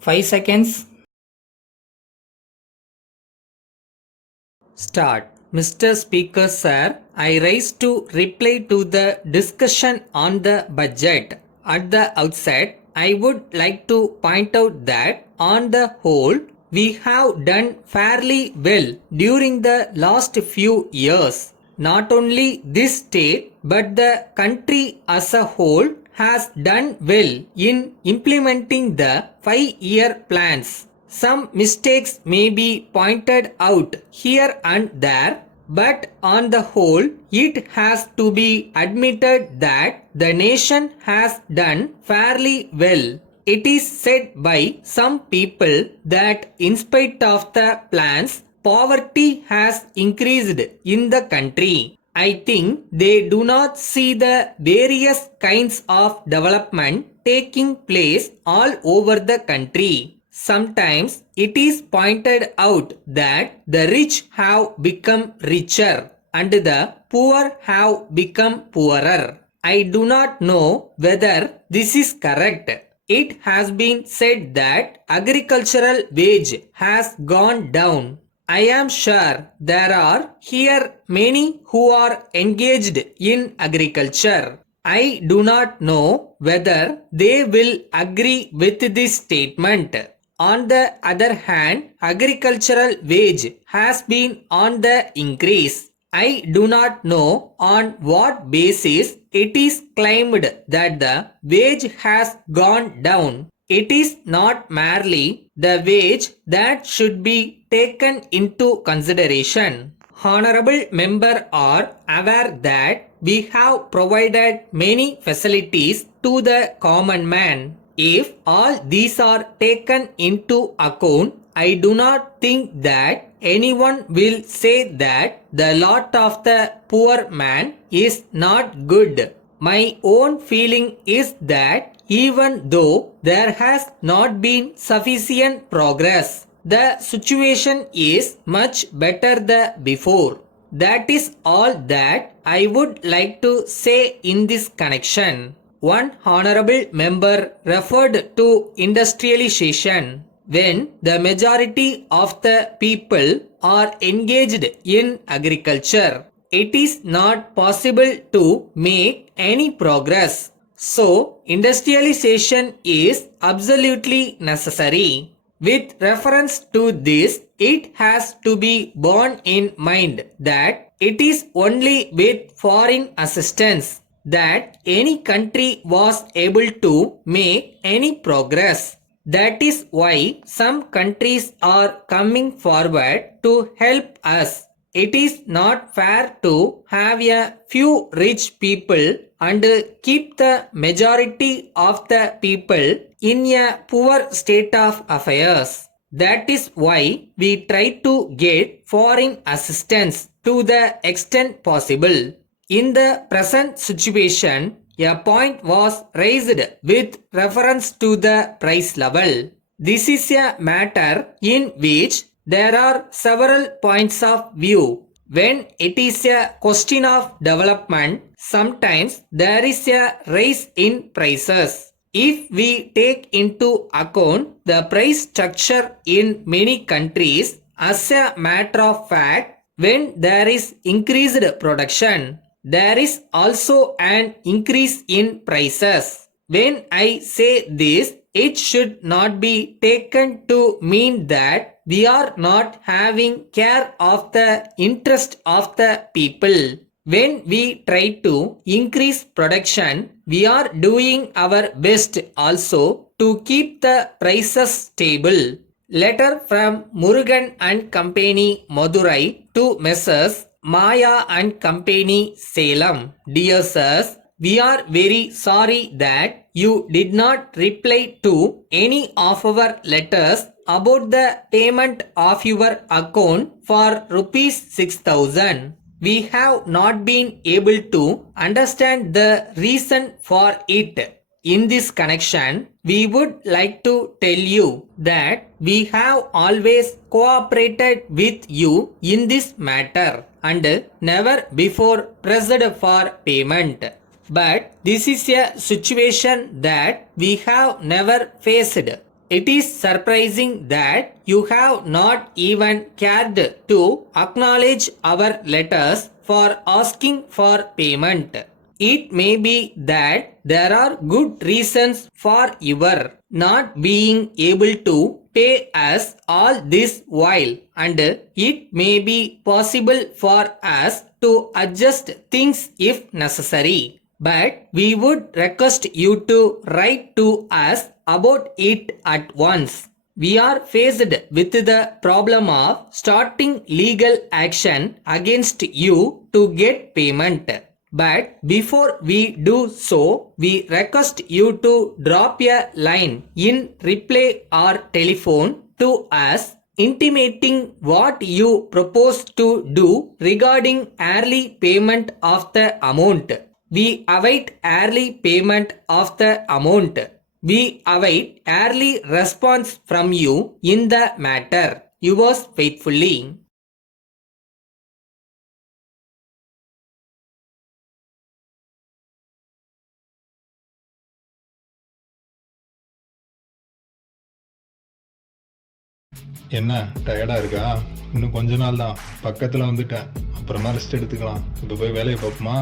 5 seconds. Start. Mr. Speaker Sir, I rise to reply to the discussion on the budget. At the outset, I would like to point out that on the whole, we have done fairly well during the last few years. Not only this state but the country as a whole has done well in implementing the 5-year plans. Some mistakes may be pointed out here and there, but on the whole, it has to be admitted that the nation has done fairly well. It is said by some people that in spite of the plans, poverty has increased in the country. I think they do not see the various kinds of development taking place all over the country. Sometimes it is pointed out that the rich have become richer and the poor have become poorer. I do not know whether this is correct. It has been said that agricultural wage has gone down. I am sure there are here many who are engaged in agriculture. I do not know whether they will agree with this statement. On the other hand, agricultural wage has been on the increase. I do not know on what basis it is claimed that the wage has gone down. It is not merely the wage that should be taken into consideration. Honorable member are aware that we have provided many facilities to the common man. If all these are taken into account, I do not think that anyone will say that the lot of the poor man is not good. My own feeling is that even though there has not been sufficient progress, the situation is much better than before. That is all that I would like to say in this connection. One honorable member referred to industrialization. When the majority of the people are engaged in agriculture, it is not possible to make any progress. So, industrialization is absolutely necessary. With reference to this, it has to be borne in mind that it is only with foreign assistance that any country was able to make any progress. That is why some countries are coming forward to help us. It is not fair to have a few rich people and keep the majority of the people in a poor state of affairs. That is why we try to get foreign assistance to the extent possible. In the present situation, a point was raised with reference to the price level. This is a matter in which there are several points of view. When it is a question of development, sometimes there is a rise in prices. If we take into account the price structure in many countries, as a matter of fact, when there is increased production, there is also an increase in prices. When I say this, it should not be taken to mean that we are not having care of the interest of the people. When we try to increase production, we are doing our best also to keep the prices stable. Letter from Murugan and Company, Madurai to Messrs. Maya and Company, Salem. Dear sirs, we are very sorry that you did not reply to any of our letters about the payment of your account for rupees 6,000. We have not been able to understand the reason for it. In this connection, we would like to tell you that we have always cooperated with you in this matter and never before pressed for payment. But this is a situation that we have never faced. It is surprising that you have not even cared to acknowledge our letters for asking for payment. It may be that there are good reasons for your not being able to pay us all this while, and it may be possible for us to adjust things if necessary. But we would request you to write to us about it at once. We are faced with the problem of starting legal action against you to get payment. But before we do so, we request you to drop a line in reply or telephone to us intimating what you propose to do regarding early payment of the amount. We await early payment of the amount. We await early response from you in the matter. Yours faithfully. என்ன டயர்டா இருக்கா? இன்னும் கொஞ்ச நாள் தான், பக்கத்துல வந்துட்டேன். அப்புறமா ரெஸ்ட் எடுத்துக்கலாம். இப்போ போய் வேலையை பார்ப்போமா?